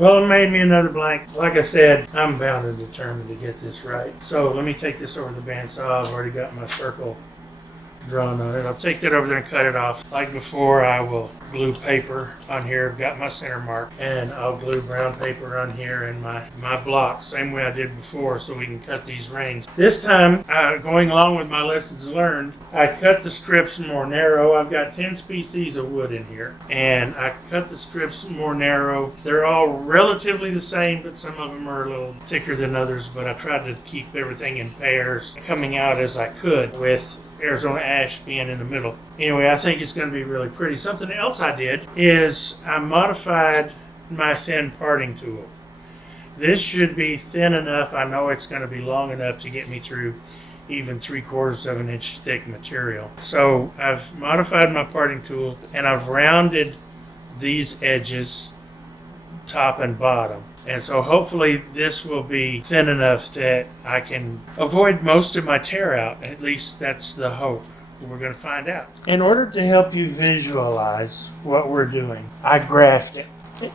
Well, it made me another blank. Like I said, I'm bound and determined to get this right. So let me take this over the bandsaw. I've already got my circle drawn on it. I'll take that over there and cut it off. Like before, I will glue paper on here. I've got my center mark, and I'll glue brown paper on here and my block, same way I did before, so we can cut these rings. This time, going along with my lessons learned, I cut the strips more narrow. I've got 10 species of wood in here, and I cut the strips more narrow. They're all relatively the same, but some of them are a little thicker than others, but I tried to keep everything in pairs coming out as I could, with Arizona ash being in the middle. Anyway, I think it's going to be really pretty. Something else I did is I modified my thin parting tool. This should be thin enough. I know it's going to be long enough to get me through even 3/4 of an inch thick material. So I've modified my parting tool, and I've rounded these edges top and bottom. And so hopefully this will be thin enough that I can avoid most of my tear out. At least that's the hope. We're going to find out. In order to help you visualize what we're doing, I graphed it.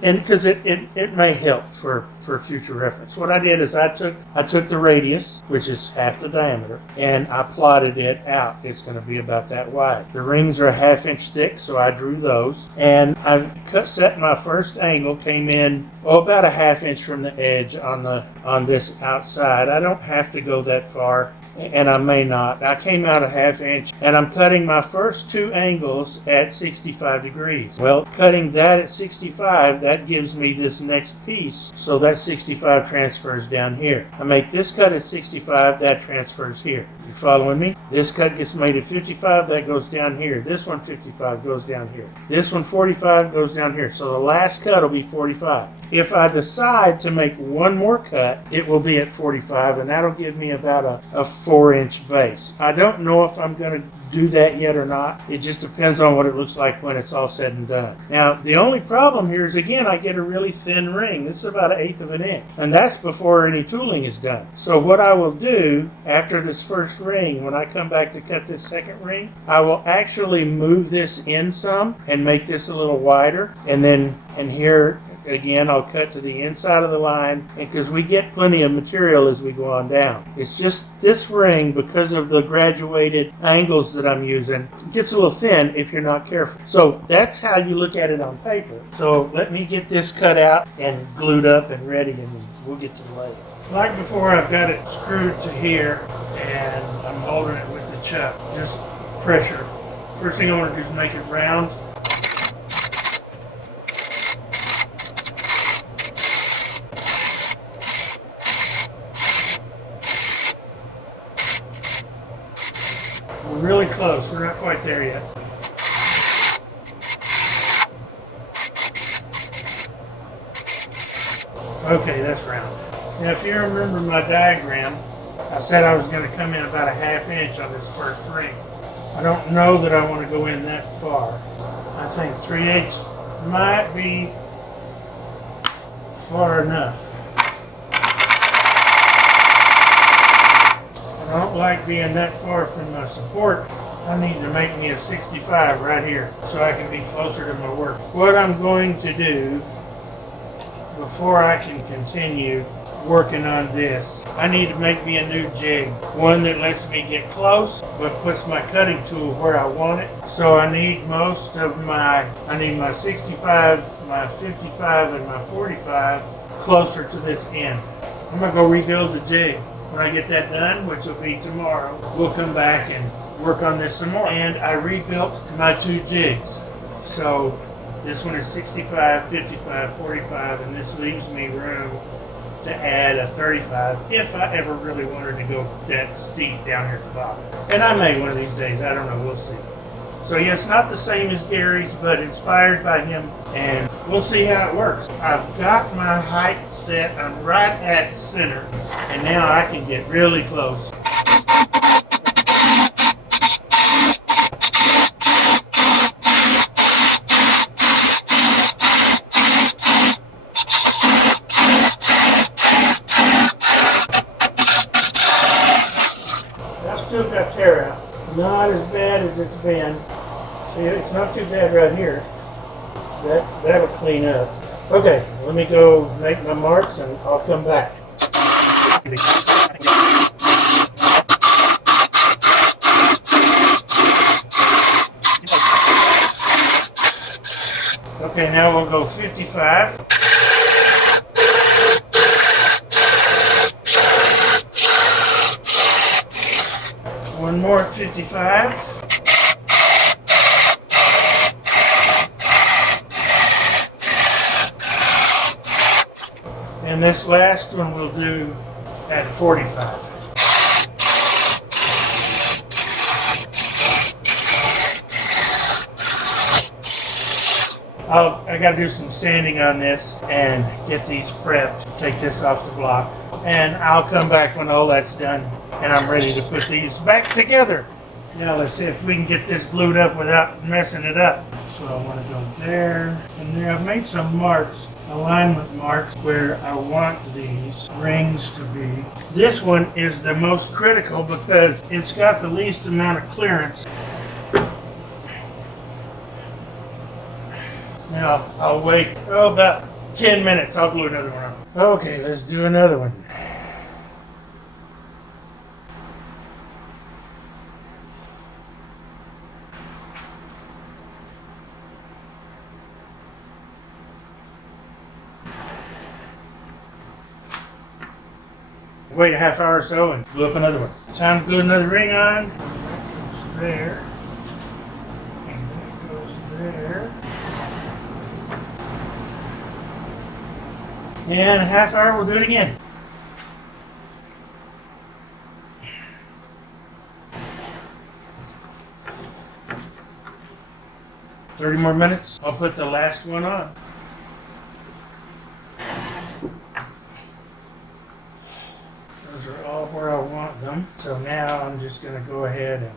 And because it may help for future reference. What I did is I took the radius, which is half the diameter, and I plotted it out. It's going to be about that wide. The rings are a 1/2 inch thick, so I drew those. And I set my first angle, came in about a 1/2 inch from the edge on this outside. I don't have to go that far, and I may not. I came out a 1/2 inch, and I'm cutting my first 2 angles at 65 degrees. Well, cutting that at 65, that gives me this next piece, so that 65 transfers down here. I make this cut at 65, that transfers here. You following me? This cut gets made at 55, that goes down here. This one 55 goes down here. This one 45 goes down here. So the last cut will be 45. If I decide to make one more cut, it will be at 45, and that'll give me about a 4-inch base. I don't know if I'm going to do that yet or not. It just depends on what it looks like when it's all said and done. Now, the only problem here is, again, I get a really thin ring. This is about 1/8 of an inch, and that's before any tooling is done. So what I will do after this first ring, when I come back to cut this second ring, I will actually move this in some and make this a little wider, and here again, I'll cut to the inside of the line, and because we get plenty of material as we go on down. It's just this ring, because of the graduated angles that I'm using, gets a little thin if you're not careful. So that's how you look at it on paper. So let me get this cut out and glued up and ready, and we'll get to the layout. Like before, I've got it screwed to here, and I'm holding it with the chuck, just pressure. First thing I want to do is make it round. We're really close. We're not quite there yet. Okay, that's round. Now, if you remember my diagram, I said I was going to come in about a 1/2 inch on this first ring. I don't know that I want to go in that far. I think 3/8 might be far enough. I don't like being that far from my support. I need to make me a 65 right here so I can be closer to my work. What I'm going to do before I can continue working on this, I need to make me a new jig. One that lets me get close but puts my cutting tool where I want it. So I need I need my 65, my 55, and my 45 closer to this end. I'm going to go rebuild the jig. When I get that done, which will be tomorrow, we'll come back and work on this some more. And I rebuilt my 2 jigs. So this one is 65, 55, 45, and this leaves me room to add a 35 if I ever really wanted to go that steep down here at the bottom. And I may one of these days, I don't know, we'll see. So yeah, it's not the same as Gary's, but inspired by him, and we'll see how it works. I've got my height set, I'm right at center, and now I can get really close. I've still got tear out. Not as bad as it's been. See, it's not too bad right here. That'll clean up. Okay, let me go make my marks and I'll come back. Okay, now we'll go 55. One more at 55. And this last one we'll do at 45. I got to do some sanding on this and get these prepped. Take this off the block. And I'll come back when all that's done and I'm ready to put these back together. Now let's see if we can get this glued up without messing it up. So I want to go there and there. I've made some marks, alignment marks, where I want these rings to be. This one is the most critical because it's got the least amount of clearance. Now, I'll wait, about 10 minutes. I'll glue another one on. Okay, let's do another one. Wait a half hour or so and glue up another one. Time to glue another ring on. And that goes there. And that goes there. And a half hour, we'll do it again. "30 more minutes, I'll put the last one on. Those are all where I want them. So now I'm just going to go ahead and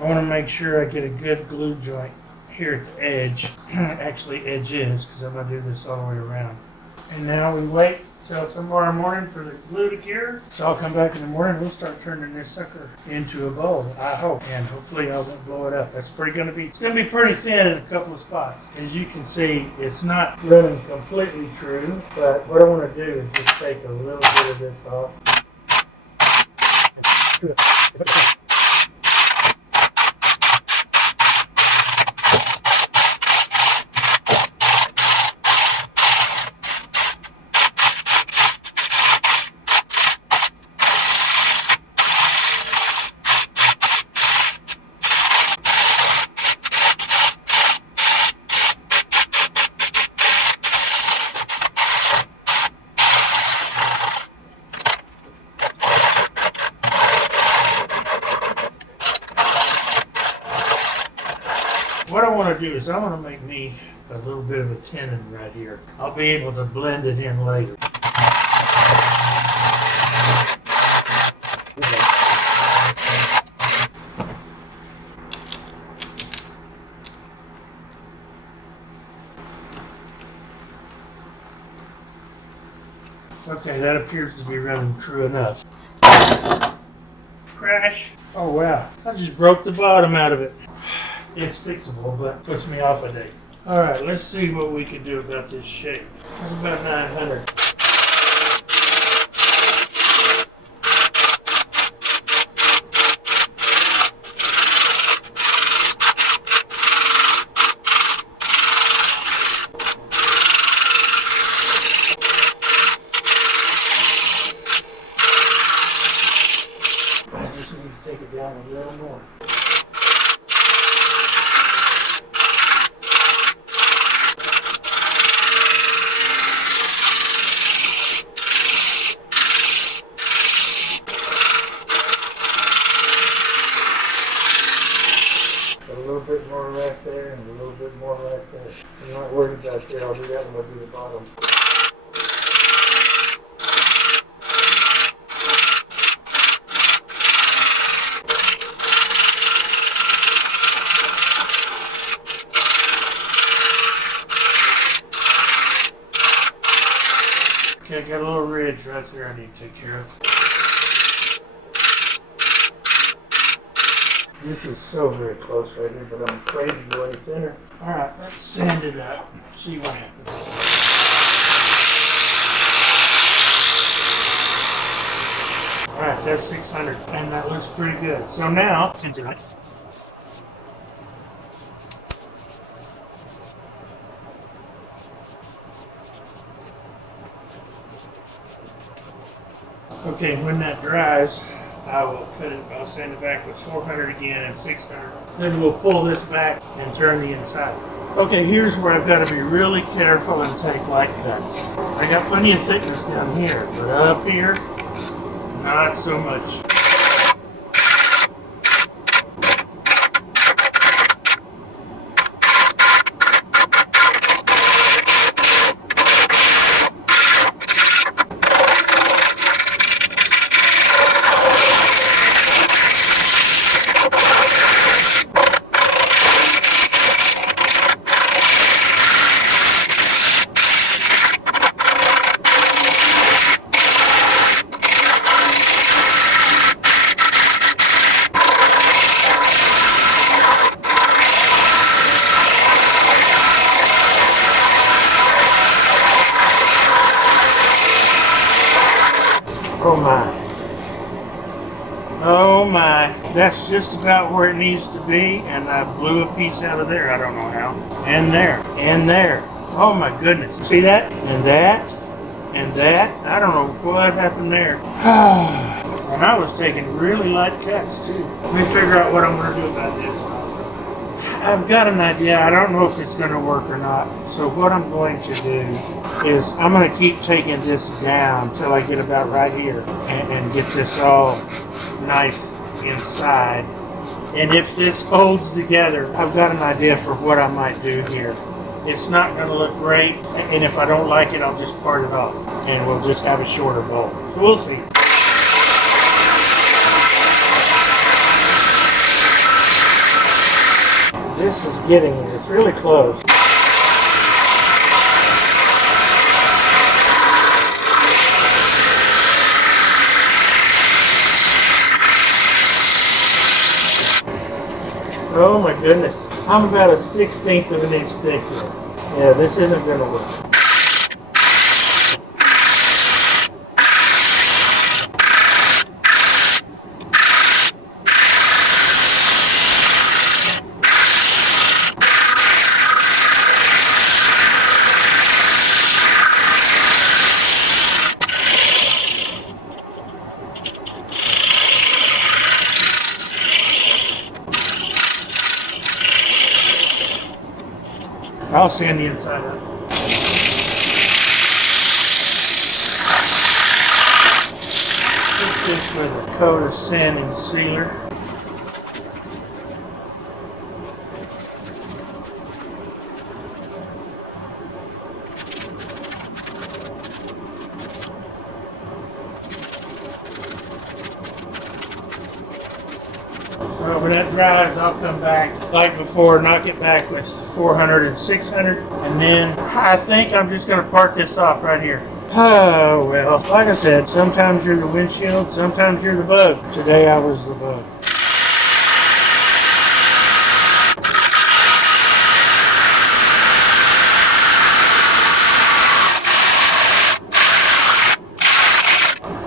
I want to make sure I get a good glue joint here at the edge, actually edges, because I'm going to do this all the way around. And now we wait till tomorrow morning for the glue to cure. So I'll come back in the morning and we'll start turning this sucker into a bowl, I hope. And hopefully I won't blow it up. It's going to be pretty thin in a couple of spots. As you can see, it's not running completely true, but what I want to do is just take a little bit of this off. What I want to do is I want to make me a little bit of a tenon right here. I'll be able to blend it in later. Okay, that appears to be running true enough. Crash. Oh wow, I just broke the bottom out of it. It's fixable, but puts me off a day. Alright, let's see what we can do about this shape. That's about 900. I just need to take it down a little more. A little bit more right there and a little bit more right there. I'm not worried about that. I'll do that when I do the bottom. Okay, I got a little ridge right there I need to take care of. This is so very close right here, but I'm afraid to go any thinner. All right, let's sand it up, see what happens. All right, that's 600, and that looks pretty good. So now, okay, when that dries, I will cut it, I'll sand it back with 400 again and 600. Then we'll pull this back and turn the inside. Okay, here's where I've got to be really careful and take light cuts. I got plenty of thickness down here, but up here, not so much. Oh my. Oh my. That's just about where it needs to be, and I blew a piece out of there. I don't know how. And there. And there. Oh my goodness. See that? And that. And that. I don't know what happened there. And I was taking really light cuts too. Let me figure out what I'm going to do about this. I've got an idea. I don't know if it's going to work or not. So what I'm going to do is I'm going to keep taking this down till I get about right here and get this all nice inside. And if this holds together, I've got an idea for what I might do here. It's not going to look great, and if I don't like it, I'll just part it off and we'll just have a shorter bowl. So we'll see. This is getting it. It's really close. Oh my goodness. I'm about a 1/16 of an inch thick here. Yeah, this isn't going to work. I'll sand the inside up. Put this with a coat of sand and sealer. Well, when that dries, I'll come back like before, knock it back with 400 and 600, and then I think I'm just going to part this off right here. Oh, well, like I said, sometimes you're the windshield, sometimes you're the bug. Today I was the bug.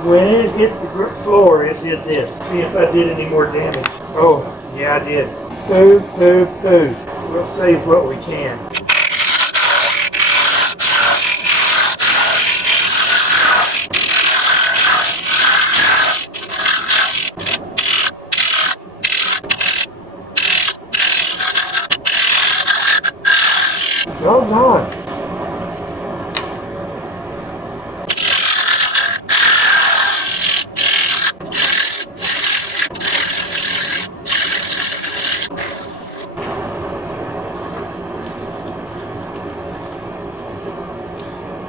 When it hit the floor, it did this. See if I did any more damage. Oh, yeah, I did. Poo, poo, poo. We'll save what we can. Doggone.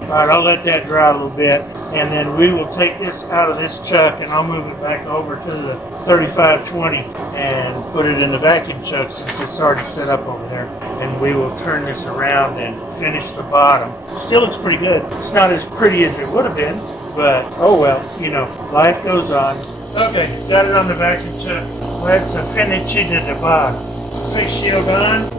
Alright, I'll let that dry a little bit, and then we will take this out of this chuck and I'll move it back over to the 3520 and put it in the vacuum chuck since it's already set up over there. And we will turn this around and finish the bottom. Still looks pretty good. It's not as pretty as it would have been, but oh well, you know, life goes on. Okay, got it on the vacuum chuck. Let's finish it at the bottom. Face shield on.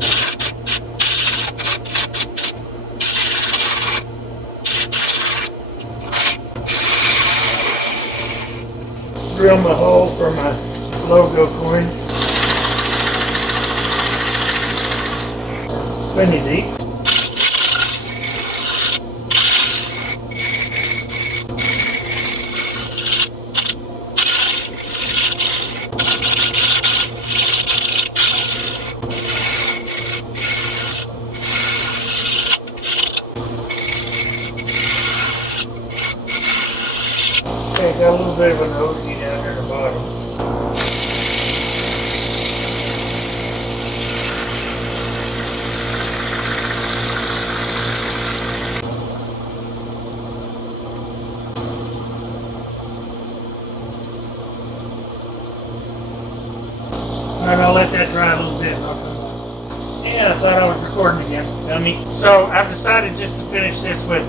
Drill my hole for my logo coin. Plenty deep. Okay, got a little bit of an OG down here at the bottom. Alright, I'll let that dry a little bit. Yeah, I thought I was recording again. Dummy. So I've decided just to finish this with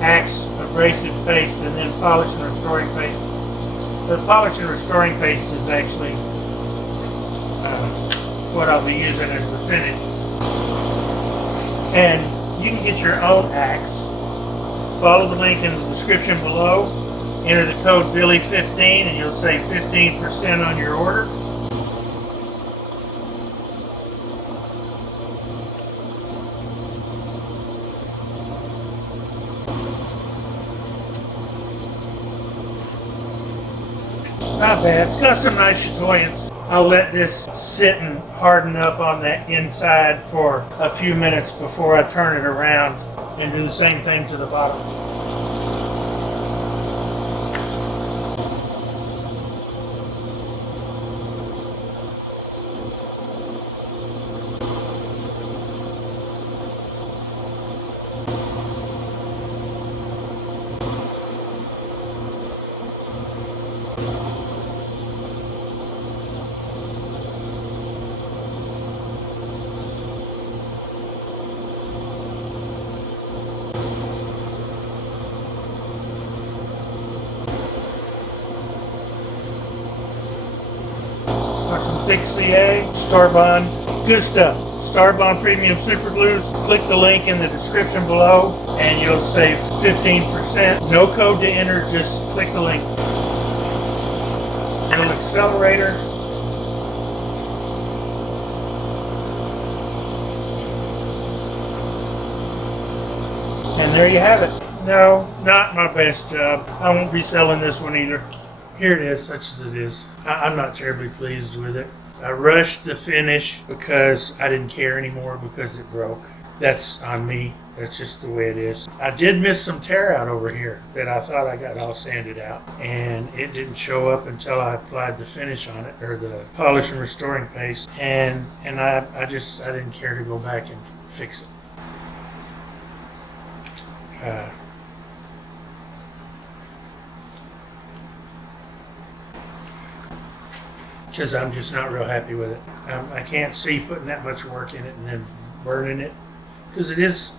Axe abrasive paste and then polish and restoring paste. The polish and restoring paste is actually what I'll be using as the finish. And you can get your own Axe. Follow the link in the description below. Enter the code Billy15 and you'll save 15% on your order. Not bad. It's got some nice chatoyance. I'll let this sit and harden up on that inside for a few minutes before I turn it around and do the same thing to the bottom. Some thick CA, Starbond, good stuff. Starbond Premium Superglues. Click the link in the description below and you'll save 15%. No code to enter, just click the link. Little accelerator. And there you have it. No, not my best job. I won't be selling this one either. Here it is, such as it is. I'm not terribly pleased with it. I rushed the finish because I didn't care anymore because it broke. That's on me. That's just the way it is. I did miss some tear out over here that I thought I got all sanded out. And it didn't show up until I applied the finish on it, or the polish and restoring paste. And I didn't care to go back and fix it. Because I'm just not real happy with it. I can't see putting that much work in it and then burning it, because it is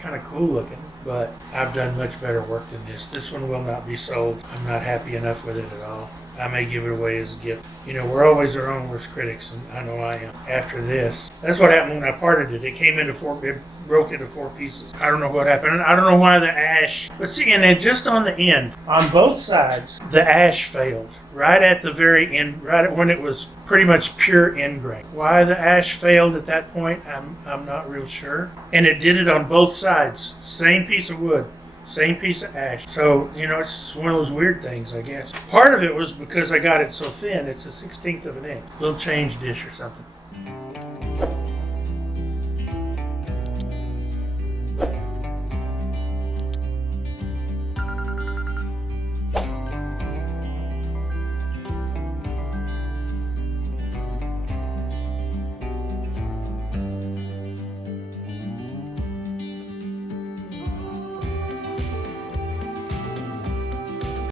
kind of cool looking, but I've done much better work than this. This one will not be sold. I'm not happy enough with it at all. I may give it away as a gift. You know, we're always our own worst critics, and I know I am. After this, that's what happened when I parted it. It came into it broke into 4 pieces. I don't know what happened. I don't know why the ash, but see, and then just on the end, on both sides, the ash failed. Right at the very end, right when it was pretty much pure end grain. Why the ash failed at that point, I'm not real sure. And it did it on both sides. Same piece of wood. Same piece of ash. So, you know, it's one of those weird things, I guess. Part of it was because I got it so thin. It's a 1/16 of an inch. Little change dish or something.